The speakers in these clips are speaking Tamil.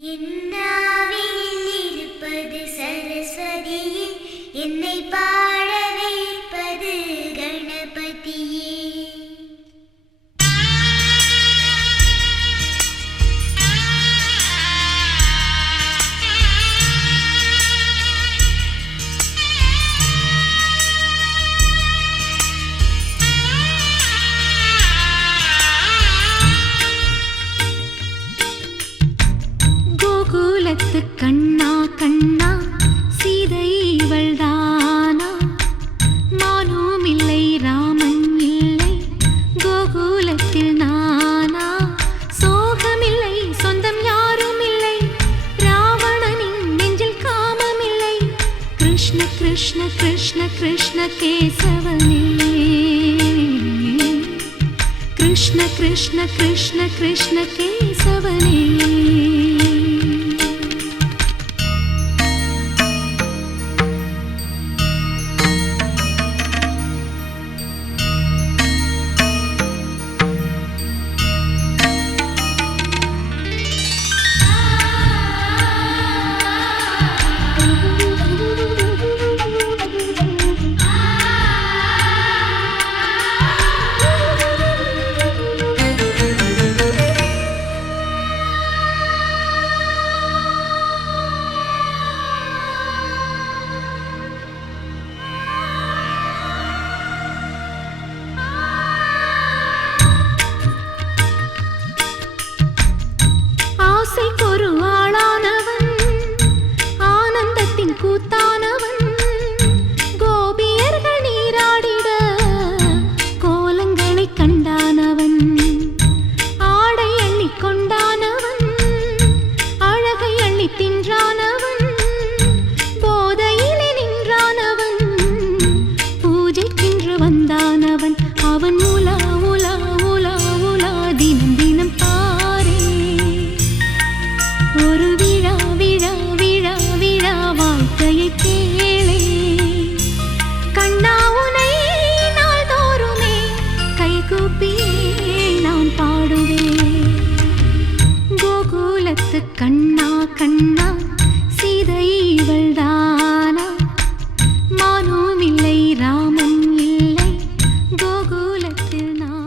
என்னாவில் இருப்பது சரஸ்வதியே, என்னை பாட வைப்பது கணபதியே. கண்ணா கண்ணா சீதை இவள்தானா? மானும் இல்லை ராமன் இல்லை கோகுலத்தில் நானா? சோகமில்லை சொந்தம் யாரும் இல்லை, ராவணனின் நெஞ்சில் காமமில்லை. கிருஷ்ண கிருஷ்ண கிருஷ்ண கிருஷ்ண கேசவனே, கிருஷ்ண கிருஷ்ண கிருஷ்ண கிருஷ்ண கேசவனே. அவன் உலா உலா உலா உலா தினம் தினம் பாரே, ஒரு விழா விழா விழா விழா வாழ்க்கையை கேளே. கண்ணா உனை நாள்தோறுமே கைகூப்பியே நான் பாடுவேன். கோகுலத்து கண்ணா கண்ணா சீதை இவள்தானா? மானும் இல்லை ராமன் இல்லை கோகுலத்தில் நானா?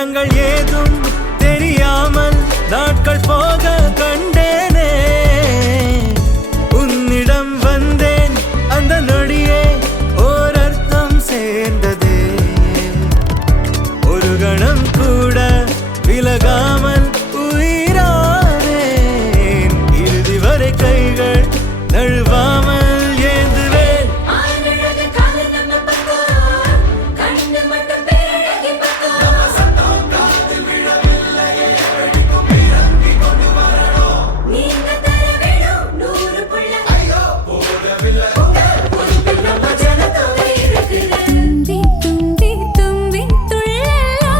எண்ணங்கள் ஏதும் தெரியாமல் நாட்கள் போக கண்டேனே. உன்னிடம் வந்தேன் அந்த நொடியே ஓர் அர்த்தம் சேர்ந்ததே. ஒரு கணம் கூட விலகாமல் உயிரானேன். இறுதி வரை கைகள் நழுவாமல் ஏந்துவேன். தும்பி தும்பி துள்ளலாம்,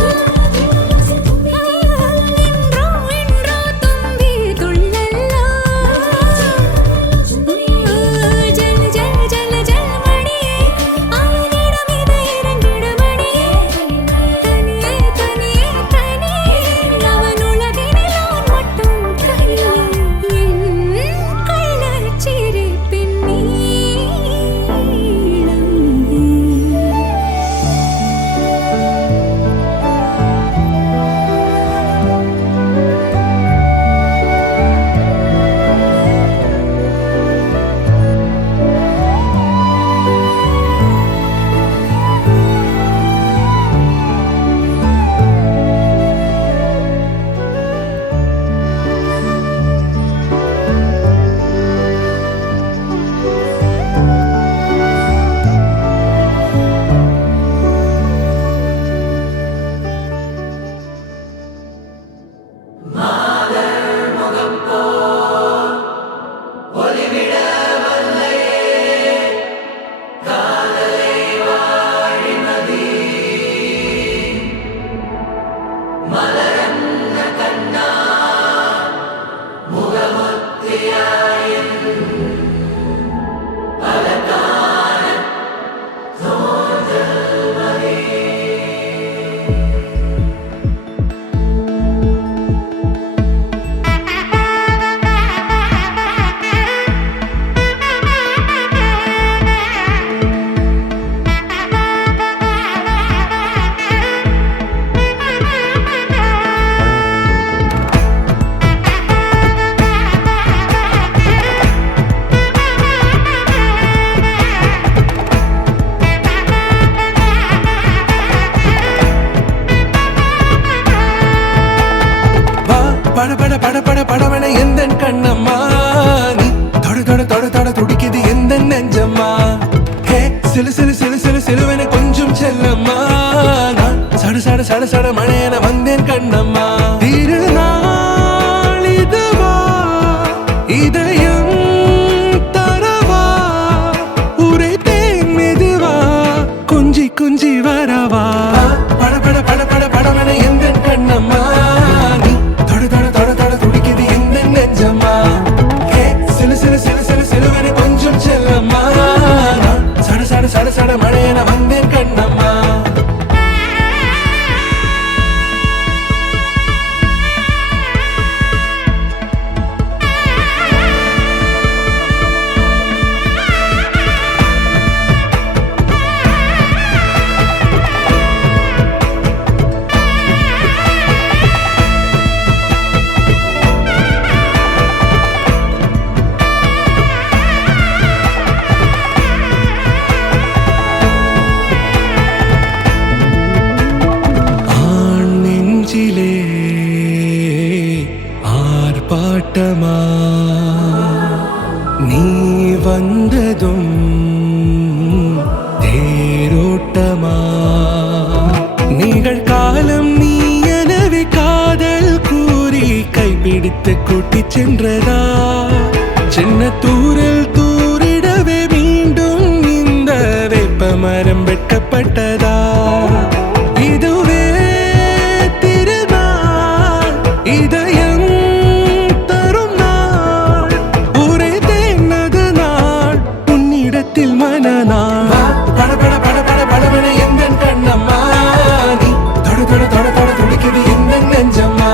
இன்றோ தும்பி துள்ளலாம். ஜல் ஜல் ஜல் ஜல் மணியே, அவனிடம் இதை இறங்கிடு மணியே. தனியே தனியே தனியே, அவன் உலகினில் நான் மட்டும் தனியே. என் கள்ளச்சிரிப்பின் நீளம். பட பட பட பட படவன எந்த கண்ணம்மா, நீ தொட தொட தொட தொட துடிக்குது எந்த நெஞ்சம்மா. ஹே சிலு சிலு சிலு சிலு சிலுவன கொஞ்சம் செல்லம்மா, நான் சட சட சட சட மழையன வந்தேன் கண்ணம்மா. திருநாள் இதுவா, இதயம் தரவா, உரைத்தேன் மெதுவா, கொஞ்சி கொஞ்சி வரவா. பட பட பட பட படவன எந்த கண்ணம்மா, நீ தொட தொட தொட தொட துடிக்குது எந்த நெஞ்சம்மா. ஹே சிலு சிலு சிலு சிலு சிலுவன கொஞ்சம் செல்லம்மா, நான் சட சட சட சட மழையன வந்தேன் கண்ணம்மா. ஆர்ப்பாட்டமா நீ வந்ததும் தேரோட்டமா, நிகழ்காலம் நீ எனவே காதல் கூறி கைப்பிடித்து கூட்டிச் சென்றதா. சின்ன தூரல் தூரிடவே மீண்டும் இந்த வேப்பமரம் வெட்கப்பட்டதா. இதுவே திருநாள், இதயம் தரும் நாள், ஒரே தேனது நாள், உன்னிடத்தில் மனநாள். பட பட பட பட படவன எந்த கண்ணம்மா, நீ தொட தொட தொட தொட துடிக்குது எந்த நெஞ்சம்மா.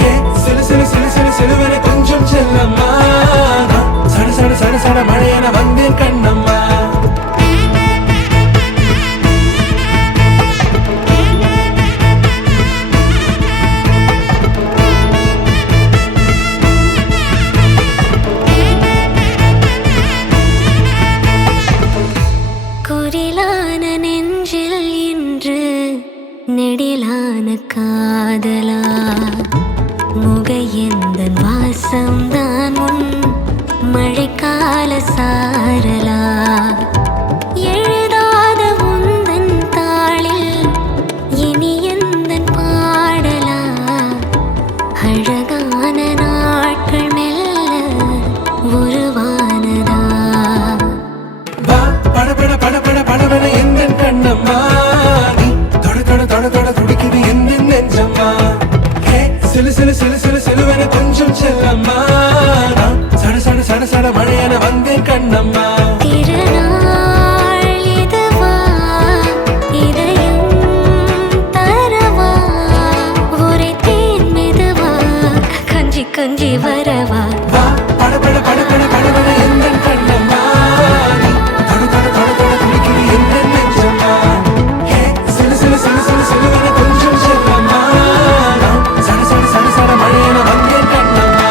ஹே சிலு சிலு சிலு சிலு சிலுவன கொஞ்சம் செல்லம்மா, நான் சட சட சட எந்தன் வாசம்தான் உன் மழைக்கால சாரலா எழுதாத உந்தன் தாளில் இனி எந்தன் பாடலா அழகான நாட்கள் மெல்ல உருவானதா வா பட பட பட பட படவன எந்தன் கண்ணம்மா நீ தொட தொட தொட தொட துடிக்குது எந்தன் நெஞ்சம்மா ஹே சிலு சிலு சிலு சிலு சிலுவன கொஞ்சம் செல்லம்மா நான் சட சட சட சட மழையன வந்தேன் கண்ணம்மா திருநாள் இதுவா இதயம் தரவா உரைத்தேன் மெதுவா கஞ்சி கஞ்சி வரவா வா பட பட பட பட படவன எந்தன் கண்ணம்மா நீ தொட தொட தொட தொட துடிக்குது எந்தன் நெஞ்சம்மா ஹே சிலு சிலு சிலு சிலு சிலுவன கொஞ்சம் செல்லம்மா நான் சட சட சட சட மழையன வந்தேன் கண்ணம்மா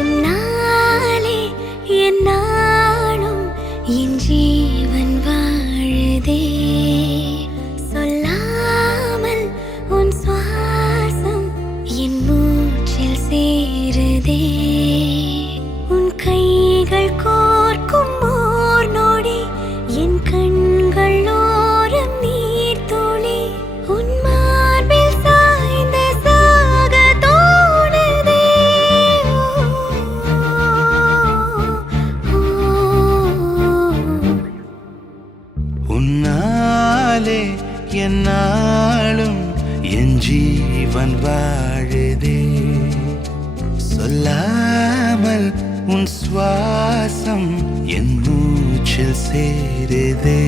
உன்னாலே என் நாளும் என் ஜீவன் வாழுதே சொல்லாமல் உன் சுவாசம் என் மூச்சில் சேருதே உன் கைகள் கோர்க்கும் ஓர் நொடி என் கண்கள் ஓரம் நீர் துளி உன் மார்பில் சாய்ந்த சாக தோணுதே உன்னாலே என்னாலும் என் ஜீவன் வாழுதே சொல்லாமல் உன் சுவாசம் என் மூச்சில் சேருதே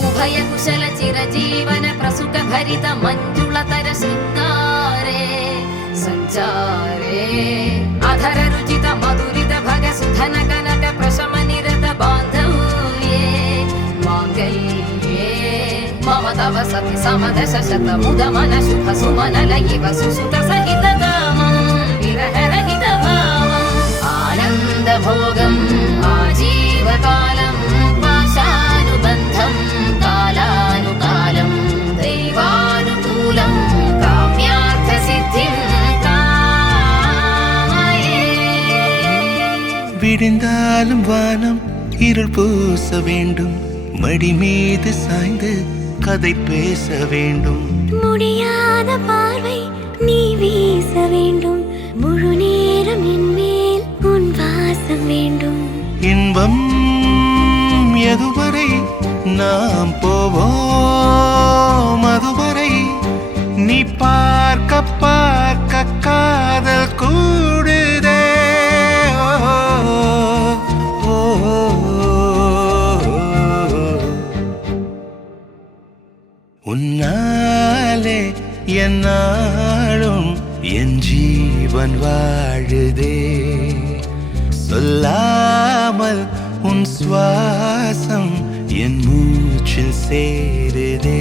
उभय कुशल चिरजीवन प्रसुख भरित मञ्जुलतर शृङ्गारे सञ्चारे अधर रुचित मधुरित भग सुधन कनक प्रशम निरत बान्धव्ये माङ्गल्ये मम तव सति समदश शत मुद मन शुभ सुमन लयिव सुसुत सहित कामं विरह रहित भावम् आनन्द भोगम् आजीवकालं पाशानुबन्धं कालानुकालं दैवानुकूलं काम्यार्थसिद्धिं कामये விடிந்தாலும் வானம் இருள் பூச வேண்டும் மடி மீது சாய்ந்து கதை பேச வேண்டும் முடியாத பார்வை நீ வீச வேண்டும் முழு நேரம் என் மேல் உன் வாசம் வேண்டும் இன்பம் எதுவரை நாம் போவோம் அதுவரை நீ பார்க்க பார்க்க காதல் கூடுதே ஓ, ஓ, ஓ. உன்னாலே என்னாலும் என் ஜீவன் வாழுதே சொல்லாமல் உன் சுவாசம் என் மூச்சில் சேருதே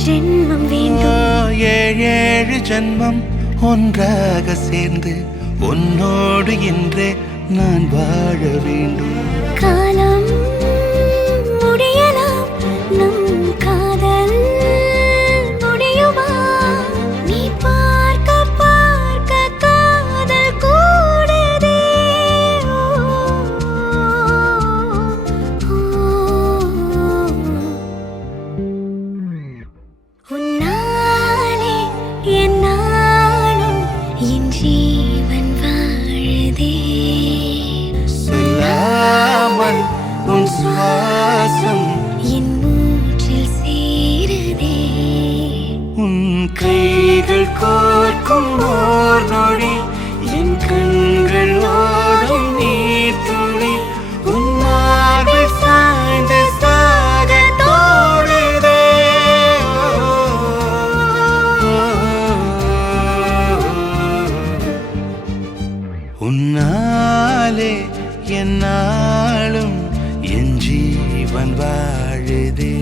ஜென்மம் வேண்டும் ஏழேழு ஜென்மம் ஒன்றாக சேர்ந்து உன்னோடு இன்றே நான் வாழ வேண்டும் காலம் முடியலாம் நம் காதல் முடியுமா நீ பார்க்க பார்க்க காதல் கூடுதே சுவாசம் என் மூச்சில் சேருதே. உன் கைகள் கோர்க்கும் ஓர் நொடி என் கண்கள் ஓடும் நீர் துளி உன் மார்பில் சாய்ந்து சாக தோடுதே. உன்னாலே என்னாலும் என் ஜீவன் வாழுதே.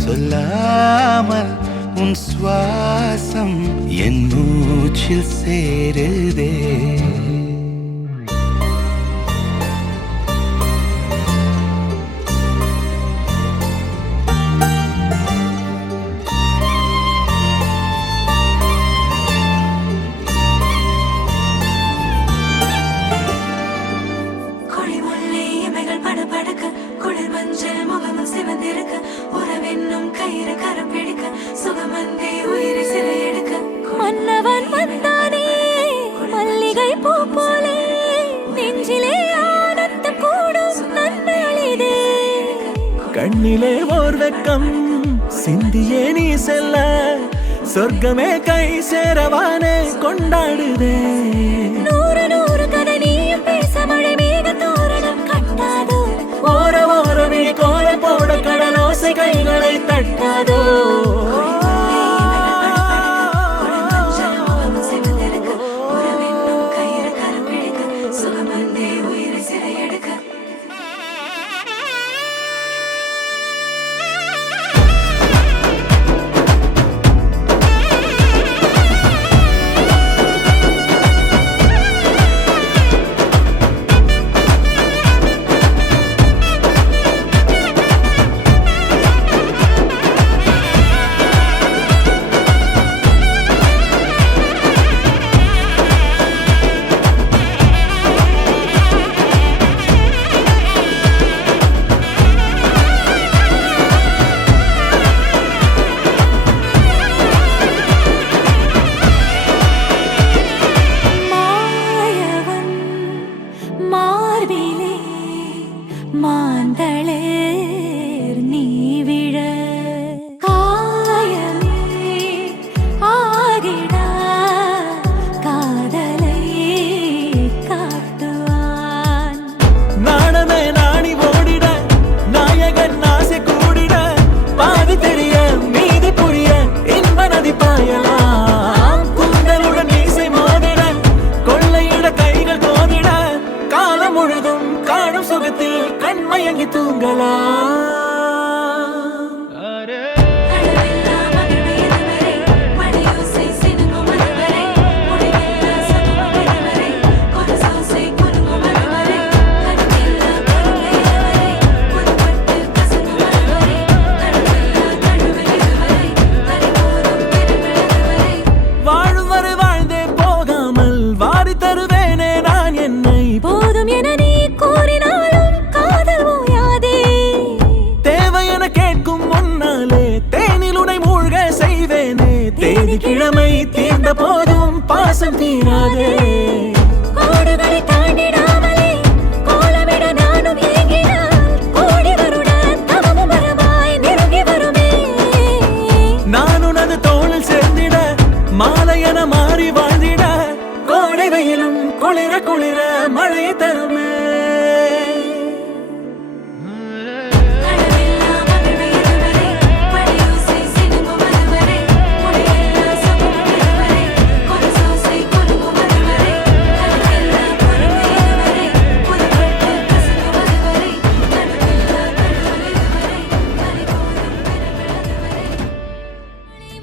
சொல்லாமல் உன் சுவாசம் என் மூச்சில் சேருதே. கொடிமுல்லை இமைகள் படபடக்க, குளிர் மஞ்சள் முகமும் சிவந்திருக்க, உறவென்னும் கயிறு கரம் பிடிக்க, சுகமந்தே உயிரை சிறை எடுக்க. மன்னவன் வந்தானே மல்லிகை பூ போலே, நெஞ்சிலே ஆனந்தம் கூடும் நன்மையளிதே. கண்ணிலே ஓர் வெக்கம் சிந்தியே நீ செல்ல, சொர்க்கமே கை சேரவானே கொண்டாடுதே. நூறு நூறு கதை நீயும் பேச, மழை மேக தோரணம் கட்டாதோ. ஓர ஓரமே கோல போட கடலோசை கைகளை தட்டாதோ. மாந்தளேர் நீ விழ, காயமே ஆகிடா காதலை காட்டுவான். நாணமே நாணி ஓடிட, நாயகன் ஆசை கூடிட, பாதி தெரிய மீதி புரிய இன்ப நதி பாயலாம். கூந்தலுடன் மீசை மோதிட, கொள்ளையிட கைகள் கோதிட, காலம் முழுதும் காணும் சுகத்தில் கண்மயங்கி தூங்கலாம். வாழும் வரை வாழ்ந்தே போகாமல் வாரி தருவேனே நான் என்னை. போதும் என நீ கூறினாலும் காதல் ஓயாதே. தேவை என கேட்கும் முன்னாலே தேனில் உனை மூழ்க செய்வேனே. தேதி கிழமை தீர்ந்த போதும் பாசம் தீராதே. கோடுகளை தாண்டிடாமலே கோலமிட நானும் ஏங்கினால், கோடி வருட தவமும் வரமாய் நெருங்கி வருமே. நான் உனது தோளில் சேர்ந்திட, மாலை என மாறி வாழ்ந்திட, கோடை வெயிலும் குளிர குளிர மழை தருமே.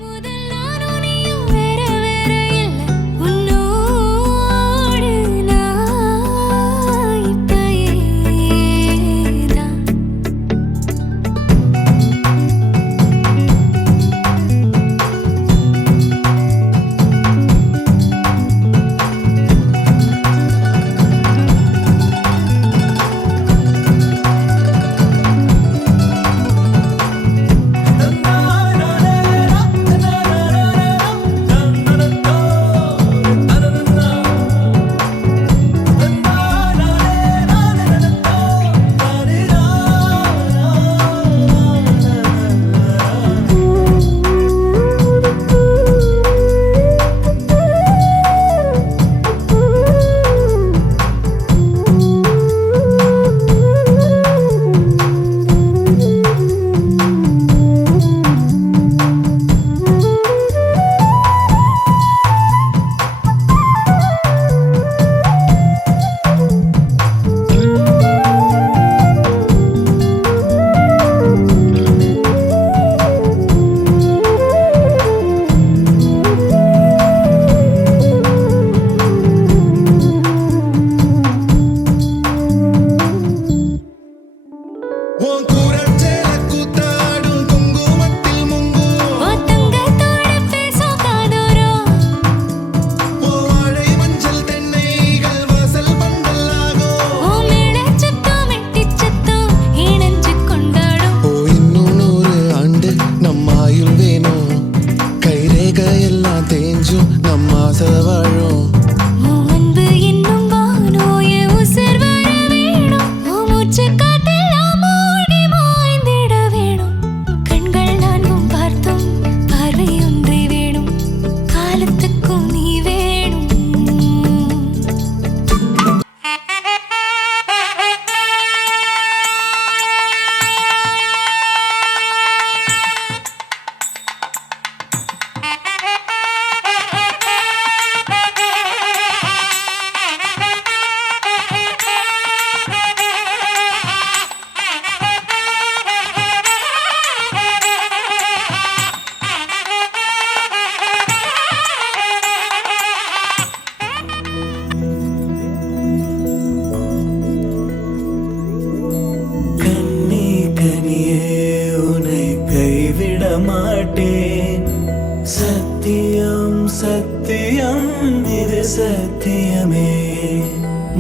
முதல் நானும் நீயும் வேற வேற இல்ல, உன்னோடு நாய்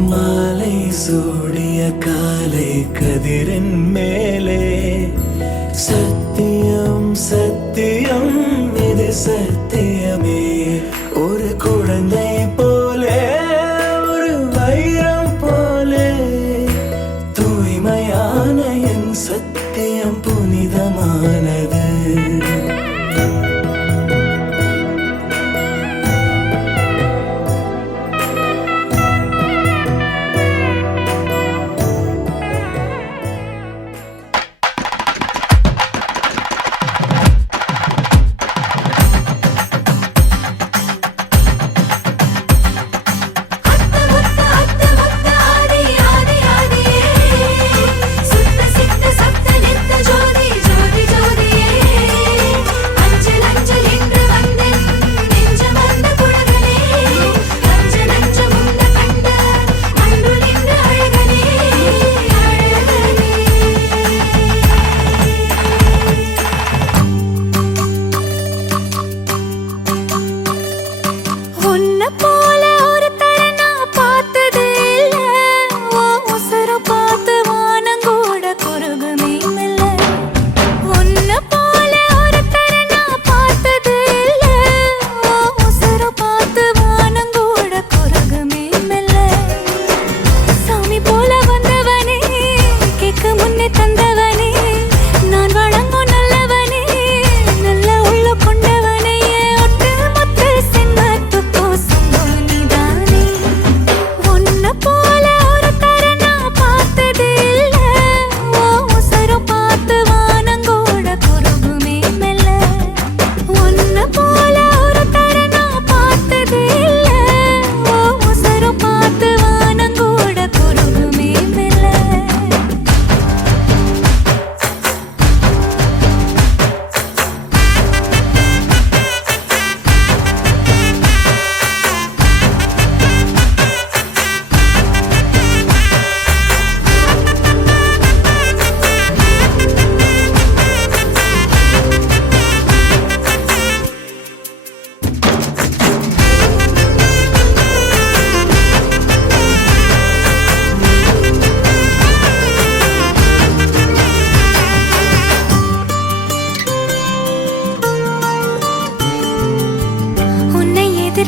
மாலை சூடிய காலை கதிரின் மேலே சத்தியம் சத்தியம் இது சத்தியமே ஒரு குழந்தை போலே ஒரு வைரம் போலே தூய்மையான என் சத்தியம் புனிதமானது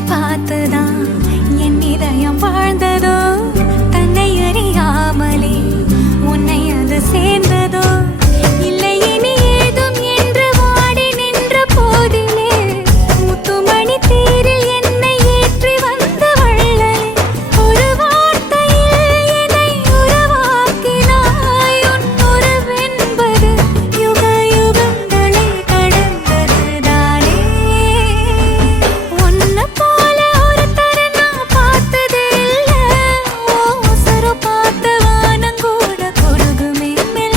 பார்த்துதான் என் இதயம் வாழ்ந்ததோ தன்னை அறியாமலே உன்னை அது சேர்ந்ததோ இல்லை இனி ஏதும் என்று வாடி நின்ற போதிலே முத்துமணி தேரில் என்னை ஏற்றி வந்த வள்ளலே ஒரு வார்த்தையில் என்னை உருவாக்கினாய் உன் உறவென்பது யுக யுகங்களை கடந்ததுதானே உன்னை போல ஒரு தருணம் பார்த்ததே இல்லை உசுரு பார்த்த வானம் கூட குறுகுமே மெல்ல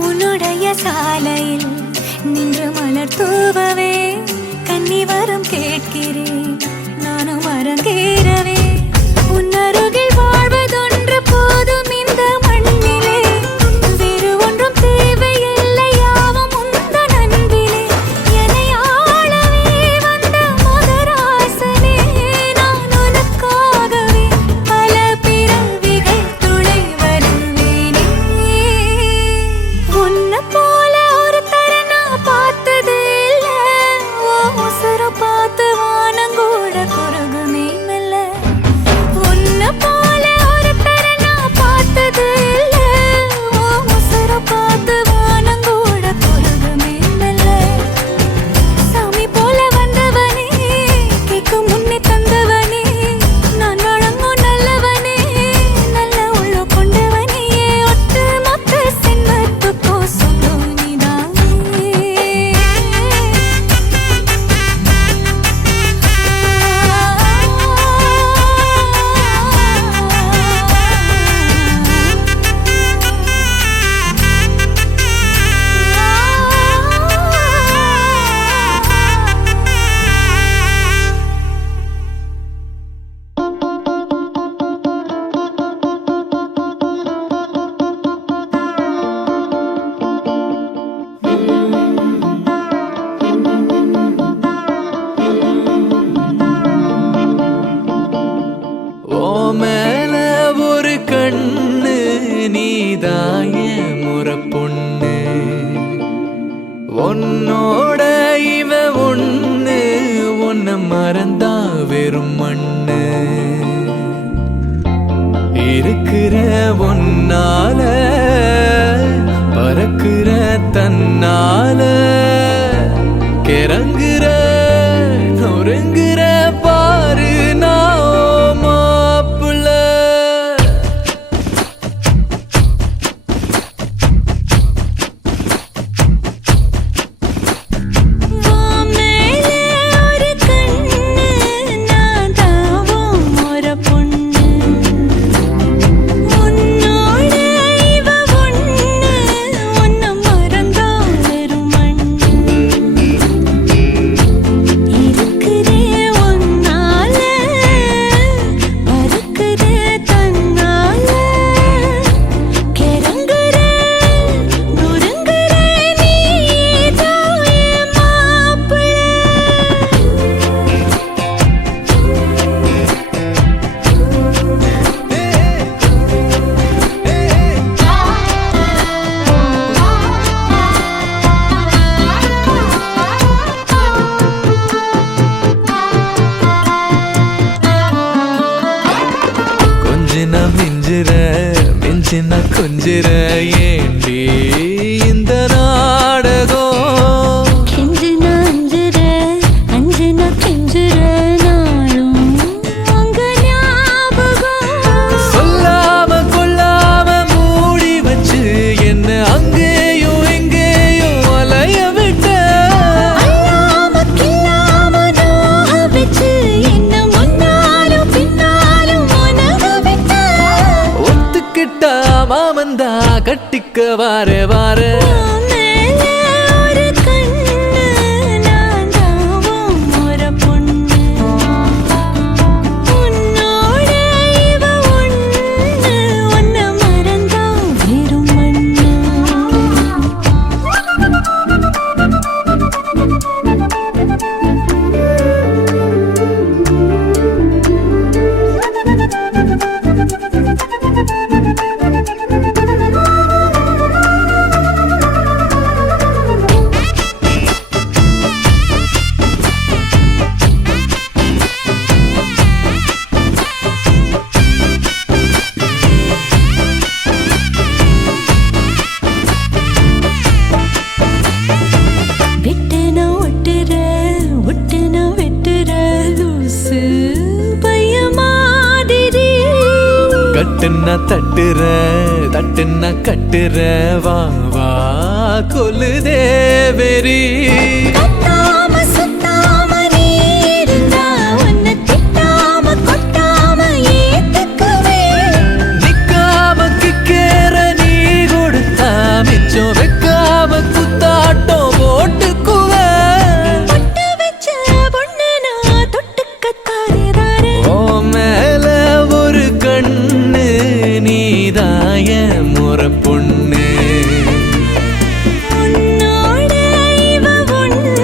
உன்னுடைய சாலையில் நின்று மலர் தூவவே கன்னி வரம் கேட்கிறேன் நானும் அரங்கேறவே உன்னருகில் வாழ்வதொன்று போதும் இந்த மண்ணிலே வேறு ஒன்றும் தேவையில்லை யாவும் உந்தன் அன்பிலே என்னை ஆளவே வந்த மகராசனே நான் உனக்காகவே பல பிறவிகள் துணை வருவேனே உன்னை போல ஒரு தருணம் பார்த்ததே இல்லை உசுரு பார்த்து வானம் கூட குறுகுமே மெல்ல உன்னோட இவ ஒண்ணு உன்னை மறந்தா வெறும் மண்ணு இருக்கிற ஒன்னால பறக்குற தன்னால கிறங்குற நொறுங்குற பாரு நான் மாப்புல வாமேலே ஒரு கண்ணு நான் தாவும் ஒரு பொண்ணு உன்னோட இவ ஒண்ணு உன்னை மறந்தா வெறும் மண்ணு இருக்குதே ஒன்னால பறக்குதே தன்னால கிறங்குற நொறுங்குற நீதான் என் மாப்பிள்ளை. கொஞ்சின மிஞ்சிற மிஞ்சின கொஞ்சிற ஏண்டி இந்த நாடகம் கெஞ்சின அஞ்சுற அஞ்சின கெஞ்சுற நாளும் உங்க ஞாபகம் சொல்லாம கொள்ளாம மூடி வச்சு என்ன அங்கேயும் எங்கேயும் அலைய விட்ட அல்லாம கில்லாம நோக வச்சு என்ன முன்னாலும் பின்னாலும் உனக விட்ட ஒத்துக்கிட்டா மாமந்தா கட்டிக்க வார வார மேலே ஒரு கண்ணு நான் தாவும் ஒரு பொண்ணு உன்னோட இவ ஒண்ணு உன்னை மறந்தா வெறும் மண்ணு வெட்டுன ஒட்டுற ஒட்டுன வெட்டுற லூசு பைய மாதிரி கட்டுன்னா தட்டுற தட்டுன்னா கட்டுற வா வா கொல்லுதே வெறி கத்தாம சுத்தாம நீ இருந்தா உன்னை திட்டாம கொட்டாம ஏத்துக்குவேன் நிக்காம கிக்கேற நீ கொடுத்தா மிச்சம் வைக்காம குத்தாட்டம் போட்டுக்குவேன் பொட்டு வச்ச பொண்ணு நான் தொட்டுக்கத்தாரே ஓ மேல ஒரு கண்ணு நீதாய முறை பொண்ணு உன்னோட இவ ஒண்ணு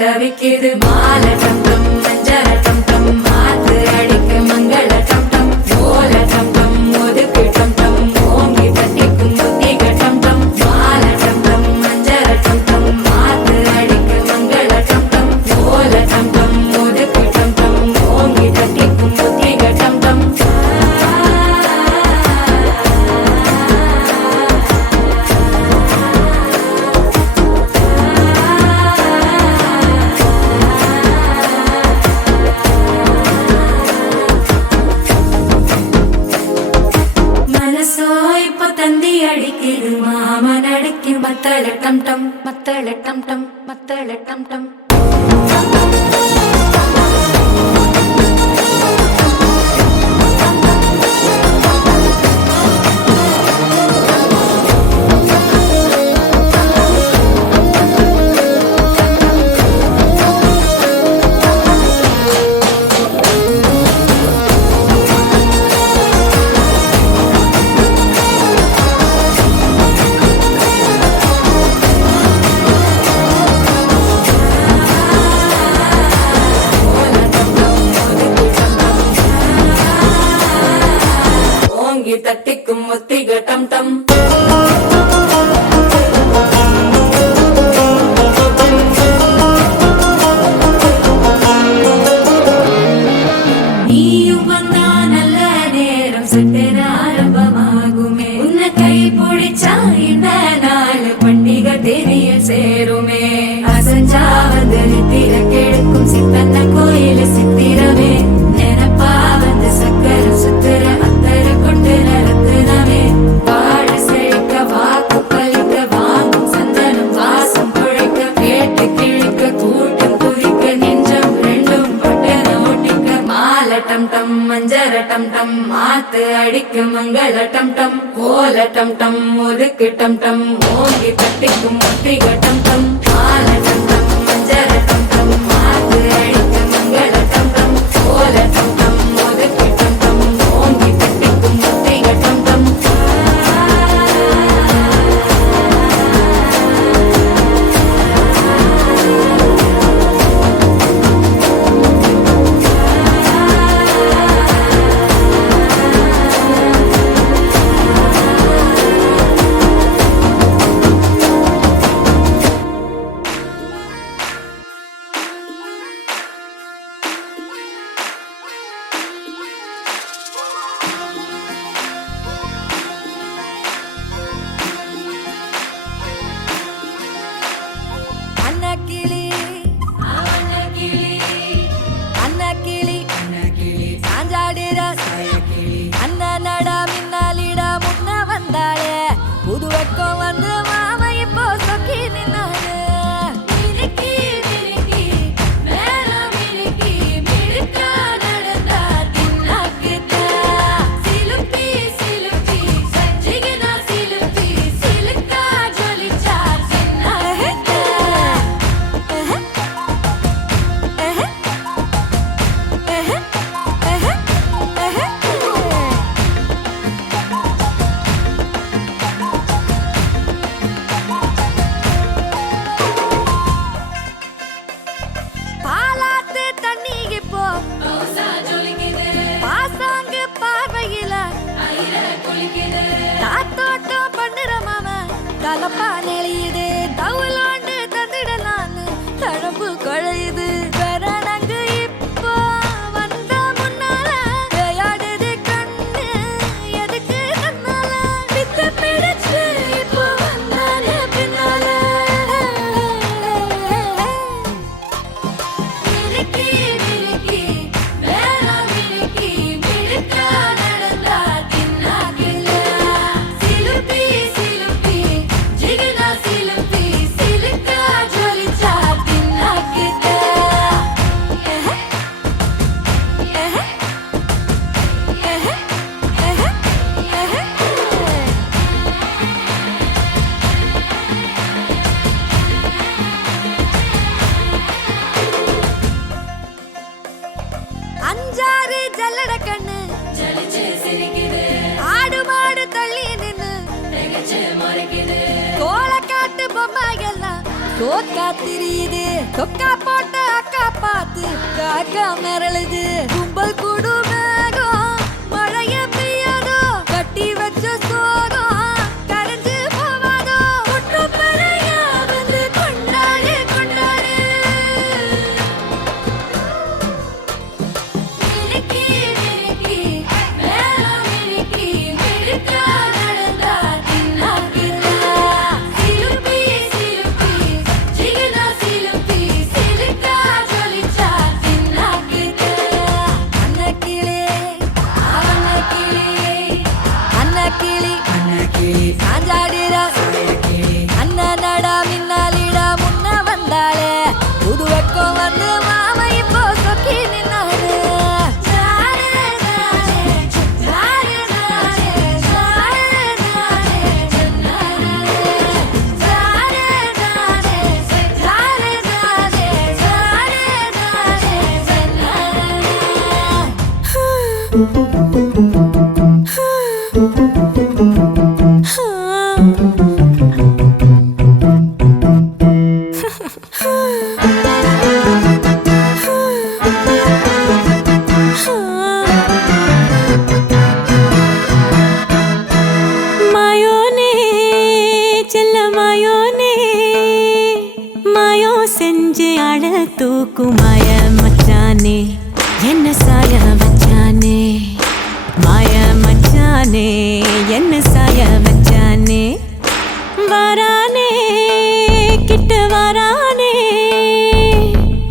தவிக்குது மாலை டம் டம் மஞ்சள டம் டம் மாத்து அடிக்க மங்கள டம் டம் ஓல டம் டம் ஒதுக்கு டம் டம் ஓங்கி தட்டிக்கும் முத்திக டம் டம் மாலை டம் டம் மஞ்சள டம் டம் மாத்து அடிக்க மங்கள டம் டம் ஓல டம் டம் ஒதுக்கு டம் டம் ஓங்கி தட்டிக்கும் முத்திக டம் டம் மனசோ இப்ப தந்தி அடிக்குது மாமன் அடிக்கு மத்தள டம் டம் மத்தள டம் டம் மத்தள டம் டம் ஓங்கி தட்டிக்கும் முத்திக டம் டம் நீயும் வந்தா நல்ல நேரம் சட்டென ஆரம்பமாகுமே உன்னை கை பிடிச்சா இந்த நாள் பண்டிகை தேதியில் சேருமே அசஞ்சா வந்து நித்திர கெடுக்கும் சித்தன்ன கோயில சித்திரமே நினைப்பா வந்து சக்கர சுத்துற அத்தர கொண்டு நடத்துனவே வாழ செழிக்க வாக்கு பலிக்க வாங்கும் சந்தனம் வாசம் குழைக்க கேட்டு கிழிக்க கூட்டம் குதிக்க நெஞ்சம் ரெண்டும் பட்டன ஒட்டிக்க மாலை டம் டம் மஞ்சர டம் டம் மாத்து அடிக்க மங்கள டம் டம் கோல டம் டம் ஒதுக்கு டம் டம் ஓங்கி தட்டிக்கும் முத்திக டம் டம் மாலை டம் டம் மஞ்சர டம் டம் மாத்து அடிக்க மங்கள டம் டம் கோல டம் டம் ஒதுக்கு டம் டம் ஓங்கி தட்டிக்கும் முத்திக டம் டம் அன்னக்கிளி அன்னக்கிளி சாஞ்சாடிர அண்ணனடா மின்னாலிட முன்ன வந்தாளே புது வெக்கம் வந்து மாமா இப்போ சொக்கி நின்னாரு மினுக்கி மினுக்கி மேல மினுக்கி மினுக்கா நடந்தா தின்னாக்குத்த சிலுப்பி சிலுப்பி சஞ்சிகனா சிலுப்பி சிலுக்கா ஜொலிச்சா சின்னாக்குத்த பாலாத்து தண்ணிக்கு போ பாசாங்கு பார்வையில தாத்தோட்டம் பண்ணுற மாம தலப்பா நெளியுது தவுலாண்டு தந்துடலான்னு தழம்பு குழையுது பெரணங்கு இப்போ வந்த முன்னால விளையாடுது கண்ணு எதுக்கு தன்னால வித்து பிடிச்சு இப்போ வந்தானே பின்னால மினுக்கி மினுக்கி மேல மினுக்கி மினுக்கா நடந்தா தின்னாக்குல சிலுப்பி சிலுப்பி ஜிகினா சிலுப்பி கோக்கா திரியுது தொக்கா போட்ட அக்கா பார்த்து காக்கா மிரளுது கும்பல் குடு மேகம் மழைய பெய்யாதோ கட்டி வச்ச சோகம் கரைஞ்சு போவாதோ குற்றப்பறையா வந்து கொண்டாடு கொண்டாடு மினுக்கி மினுக்கி மேல மினுக்கி மினுக்கா நடந்தா தின்னாக்குதா சிலுப்பி சிலுப்பி ஜிகனா சிலுப்பி சிலுக்கா ஜொலிச்சா தின்னாக்குதா அன்னக்கிளி அன்னக்கிளி சாஞ்சாடிரா அண்ணனடா மின்னாலிடா முன்ன வந்தாளே புது வெக்கம் வந்து மாமா இப்போ சொக்கி நின்னாரு மாயோனே செல்ல மாயோனே மாயோ செஞ்சு அழ தூக்கும் மாய மச்சானே என்ன சாய வச்சானே மாய மச்சானே என்ன சாய வச்சானே வரானே கிட்ட வரானே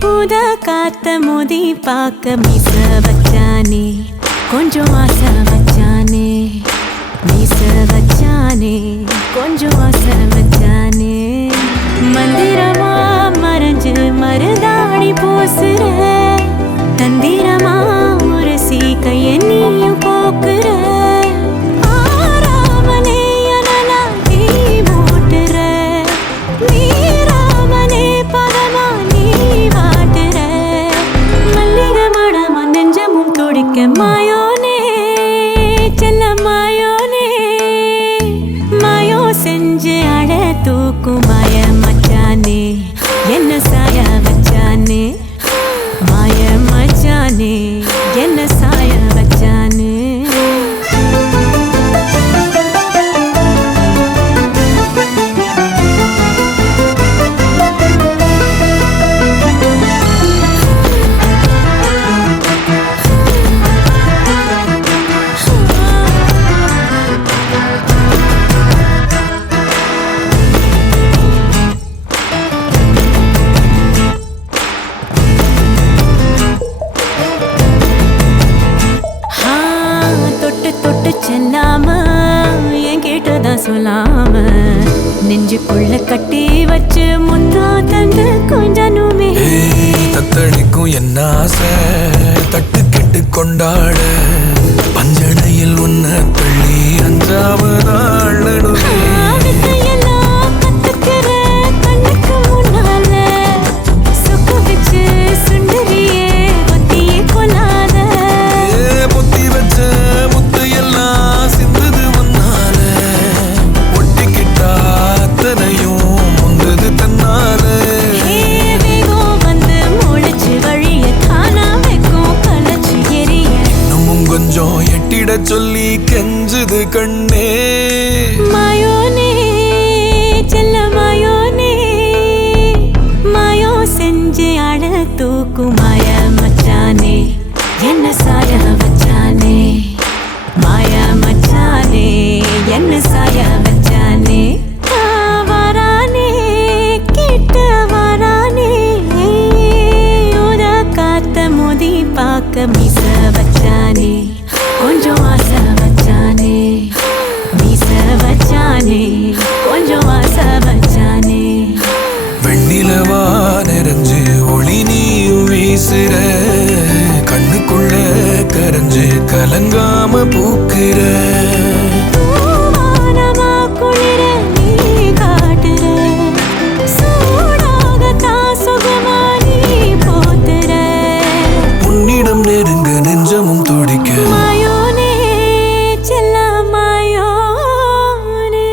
புத காத்த மோதி பார்க்க மீச வச்சானே கொஞ்சம் ஆசை வச்சானே மீச வச்சானே கொஞ்சம் ஆசை வச்சானே மந்திரமா மறைஞ்சு மருதாணி பூசுற தந்திரமா உரசி கைய நீயும் போக்குற ஆராமனே அனலா தீ மூட்டுற நீராமனே பதமா நீ வாட்டுற மல்லிகை மடமா நெஞ்சமும் துடிக்க மாயோனே செல்ல மாயோனே மாயோ செஞ்சு அழ தூக்கும் மாய மச்சானே என்ன சாய வச்சானே மாய மச்சானே என்ன சாய வச்சானே தொட்டு தொட்டு செல்லாம என் கேட்டதான் சொல்லாம நெஞ்சுக்குள்ள கட்டி வச்சு முத்தா தந்து கொஞ்சனுமே தத்தளிக்கும் என்ன ஆசை தட்டு கெட்டு கொண்டாட பஞ்சனையில் உன்ன தள்ளி அஞ்சாவதாள் நடுவே வித்தையெல்லாம் கத்துக்கிற கண்ணுக்கு முன்னால சொக்க வச்சு சுண்டரியே ஒத்தியே கொள்ளாத பொத்தி வச்ச முத்து எல்லாம் சிந்தது முன்னால ஒட்டிக்கிட்டா அத்தனையும் முந்தது தன்னால வேகம் வந்து முளைச்சு வழிய தானா வைக்கும் கலச்சு எரிய இன்னமும் கொஞ்சம் எட்டிட சொல்லி கெஞ்சுது கண்ணே மாயோனே செல்ல மாயோனே மாயோ செஞ்சு அழ தூக்கும் மாய மச்சானே என்ன சாய வச்சானே மாய மச்சானே என்ன சாய வச்சானே வரானே கிட்ட வரானே உத காத்த மோதி பார்க்க மீச வச்சானே கொஞ்சம் ஆசை வச்சானே மீச வச்சானே கொஞ்சம் ஆசை வச்சானே வெண்ணிலவா நிறைஞ்சு ஒளி நீயும் வீசுற கண்ணுக்குள்ள கரைஞ்சு கலங்காம பூக்குற தூவானமா குளிர நீ காட்டுற சூடாகத்தான் சுகமா நீ போத்துற உன்னிடம் நெருங்க நெஞ்சமும் துடிக்க மாயோனே செல்ல மாயோனே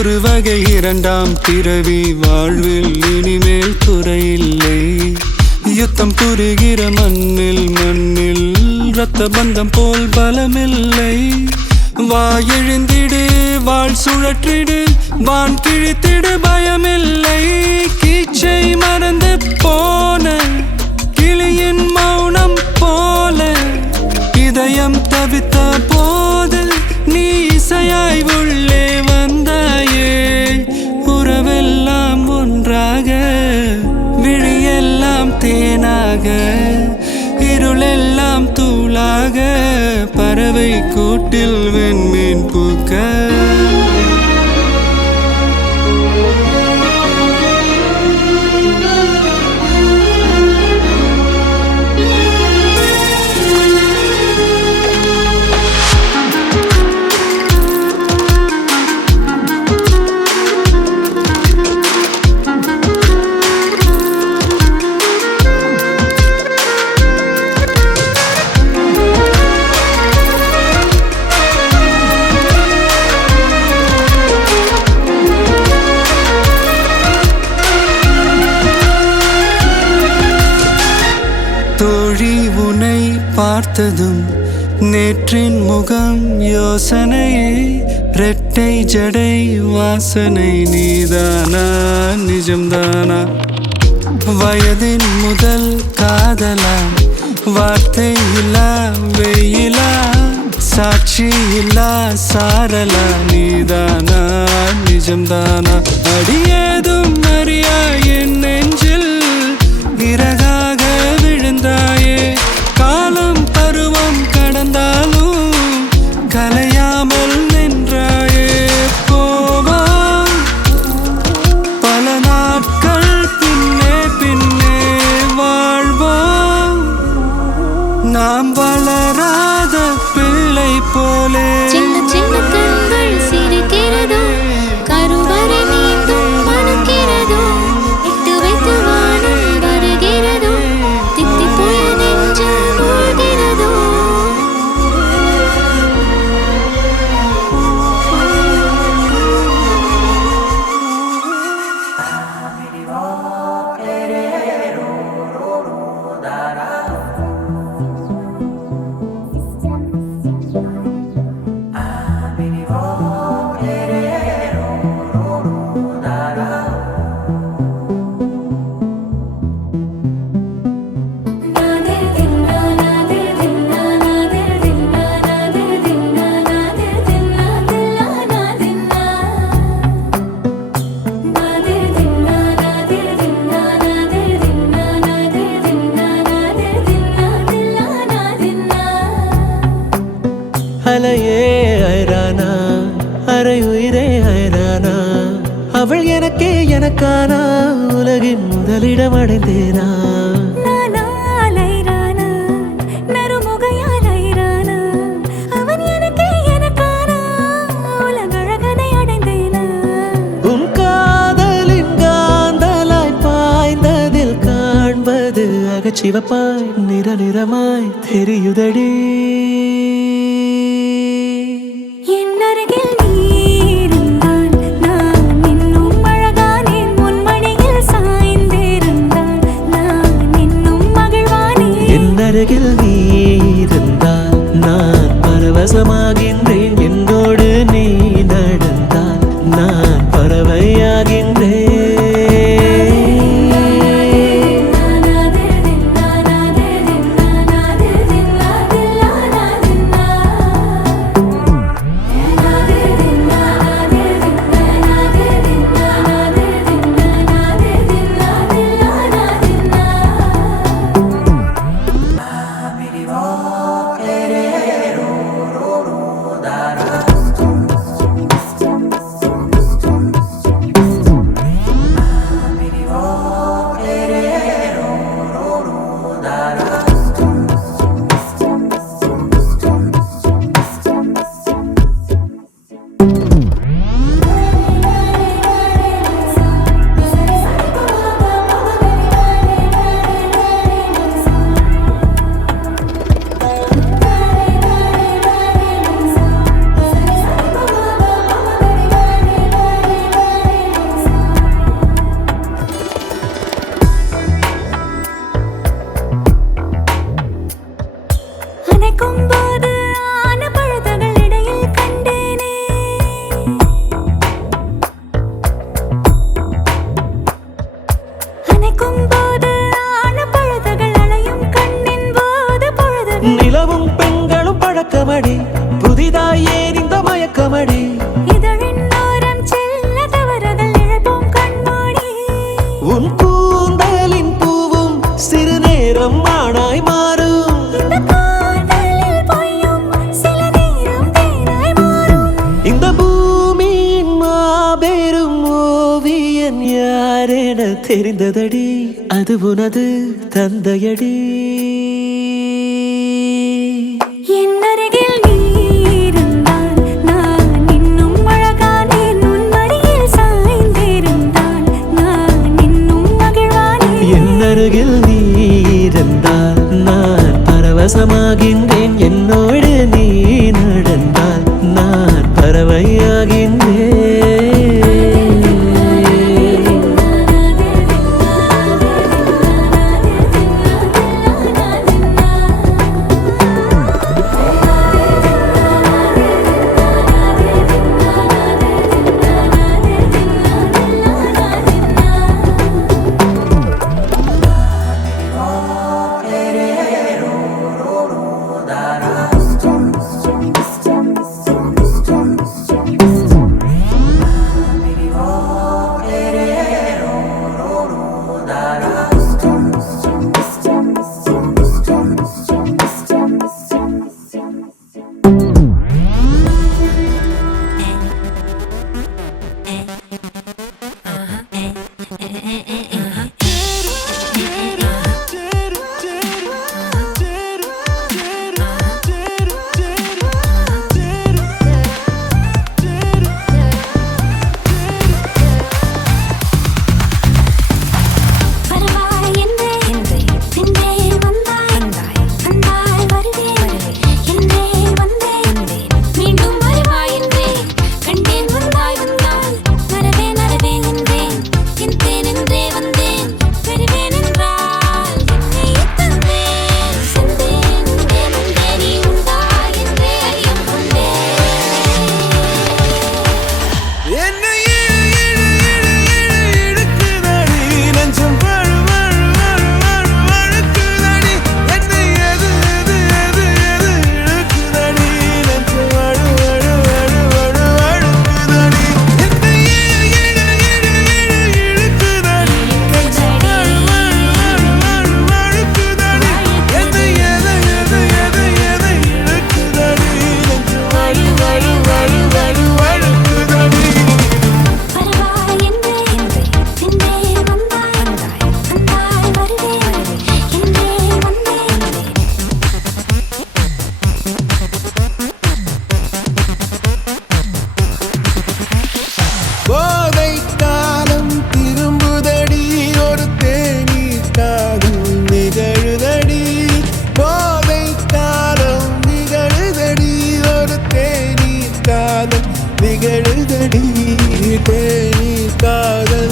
ஒரு வகை இரண்டாம் பிறவி வாழ்வில் இனிமேல் குறையில்லை. யுத்தம் புரிகிற மண்ணில் இரத்த பந்தம் போல் பலமில்லை. வா எழுந்திடு வாழ் சுழற்றிடு வான் கிழித்திடு பயமில்லை. கீச்சை மறந்து போன கிளியின் மௌனம் போல இதயம் தவித்த போது நீ இசையாய் உள்ளே வந்தாயே. உறவெல்லாம் ஒன்றாக விழியெல்லாம் தேனாக இருளெல்லாம் தூளாக பறவை கூட்டில் வெண்மீன் பூக்க. தோழி உனை பார்த்ததும் நேற்றின் முகம் யோசனையே. ரெட்டை ஜடை வாசனை நீதானா நிஜம்தானா? வயதின் முதல் காதலா வார்த்தை இல்லா வெயிலா சாட்சி இல்லா சாரலா நீதானா நிஜம்தானா? அடியேதும் அறியா என் நெஞ்சில் இறகாக விழுந்தாயே. காலம் பருவம் கடந்தாலும் கலையாமல் நின்றாயே. போவான் பல நாட்கள் பின்னே பின்னே வாழ்வோம் நாம் வளராத பிள்ளை போலே. சின்ன சின்ன கண்கள் சிரிக்கிறதோ கருவறை மீண்டும் மணக்கிறதோ இட்டு வைத்து வானம் வருகிறதோ தித்தி போய நெஞ்சு மூழ்கிறதோ. அலையே ஐரானா அரை உயிரே ஐரானா அவள் எனக்கே எனக்கானா உலகின் முதலிடம் அடைந்தேனா. உன் காதலின் காந்தலாய் பாய்ந்ததில் காண்பது அகச்சிவப்பாய் நிற நிறமாய் தெரியுதடி. அருகில் நீ இருந்தால் நான் பரவசமாகின்றேன். என்னோடு நீ நடந்தால் நான் பறவையாகின்றேன். யாரென தெரிந்ததடி அது உனது தந்தையடி என் அருகில் நீ இருந்தால் நான் இன்னும் அழகானேன் உன் மடியில் சாய்ந்திருந்தால் நான் இன்னும் மகிழ்வானேன் என் அருகில் நீ இருந்தால் நான் பரவசமாகின்றேன் என்னோடு நீ நடந்தால் நான் பறவையாகின்றேன் காதல்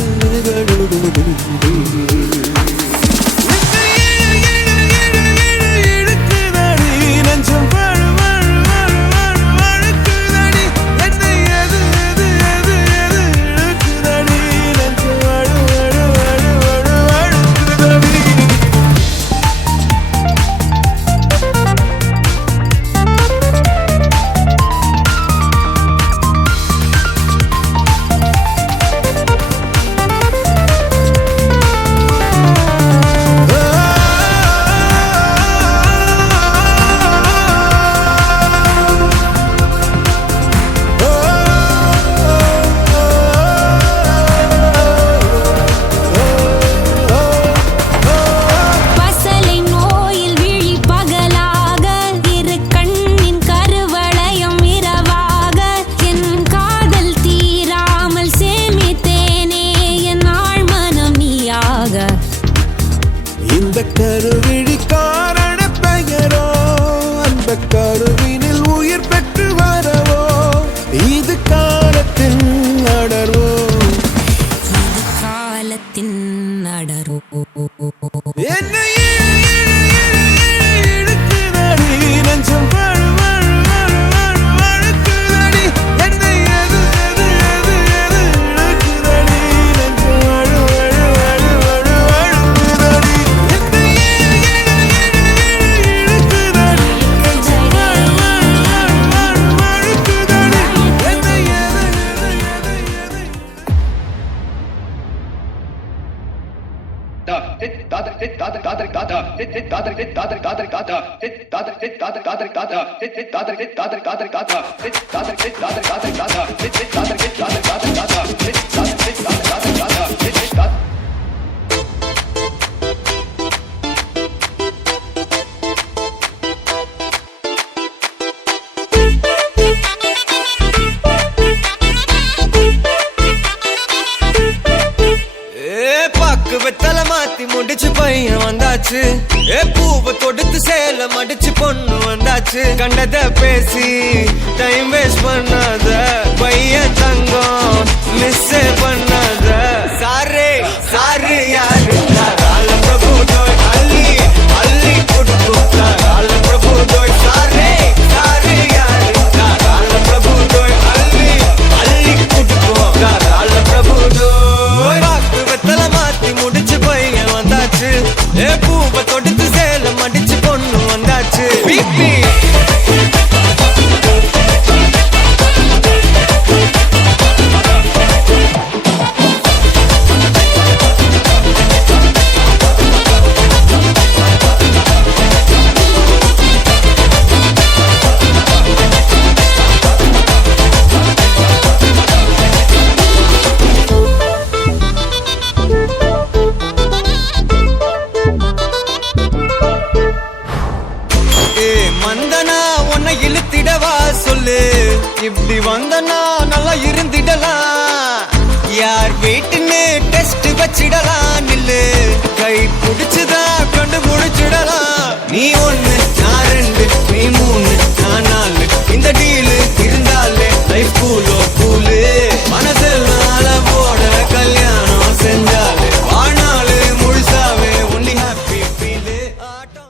வெத்தலை மாத்தி முடிச்சு பையன் வந்தாச்சு பூவை தொடுத்து சேல மடிச்சு பொண்ணு வந்தாச்சு கண்டத பேசி டைம் வேஸ்ட் பண்ணாத பையன் தங்கம் மிஸ் பண்ணாத சாரே சாரு யாரு கால பிரபு தோய் அள்ளி அள்ளி கொடுத்தா கால பிரபு தோய் சாரே சாரு யாரு கால பிரபு தோய் அள்ளி அள்ளி கொடுத்தா கால பிரபு தோய் வாக்கு வெத்தலை மாத்தி முடிச்சு பையன் வந்தாச்சு பூவை தொடுத்து சேல மடிச்சு பொண்ணு வந்தாச்சு பிபி மந்தனா உன்னை இழுத்திடவா சொல்லு இப்படி வந்தனா நல்லா இருந்திடலாம் யார் வீட்டுன்னு டெஸ்ட் வச்சிடலாம் நில்லு